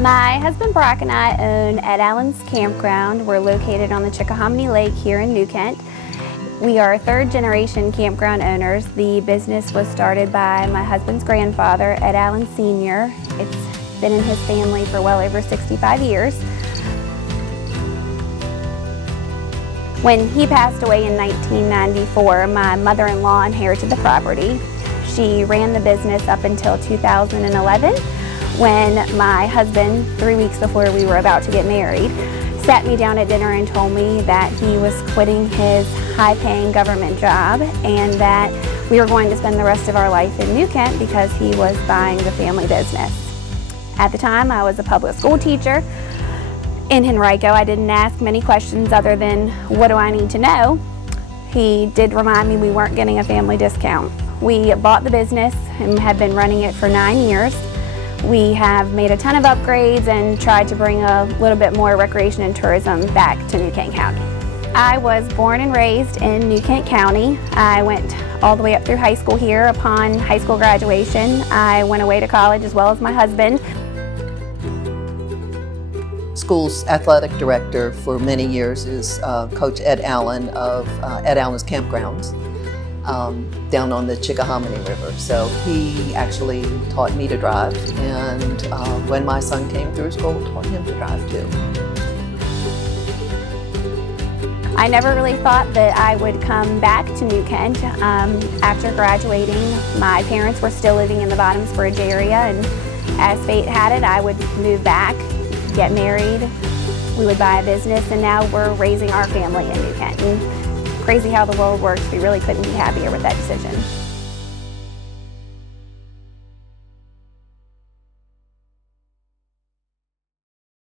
My husband Brock and I own Ed Allen's Campground. We're located on the Chickahominy Lake here in New Kent. We are third generation campground owners. The business was started by my husband's grandfather, Ed Allen Sr. It's been in his family for well over 65 years. When he passed away in 1994, my mother-in-law inherited the property. She ran the business up until 2011, when my husband, 3 weeks before we were about to get married, sat me down at dinner and told me that he was quitting his high-paying government job and that we were going to spend the rest of our life in New Kent because he was buying the family business. At the time, I was a public school teacher in Henrico. I didn't ask many questions other than, what do I need to know? He did remind me we weren't getting a family discount. We bought the business and have been running it for 9 years. We have made a ton of upgrades and tried to bring a little bit more recreation and tourism back to New Kent County. I was born and raised in New Kent County. I went all the way up through high school here. Upon high school graduation, I went away to college as well as my husband. School's athletic director for many years is Coach Ed Allen of Ed Allen's Campgrounds down on the Chickahominy River. So he actually taught me to drive, and when my son came through school, taught him to drive too. I never really thought that I would come back to New Kent. After graduating, my parents were still living in the Bottomsbridge area, and as fate had it, I would move back, get married, we would buy a business, and now we're raising our family in New Kent. And crazy how the world works, we really couldn't be happier with that decision.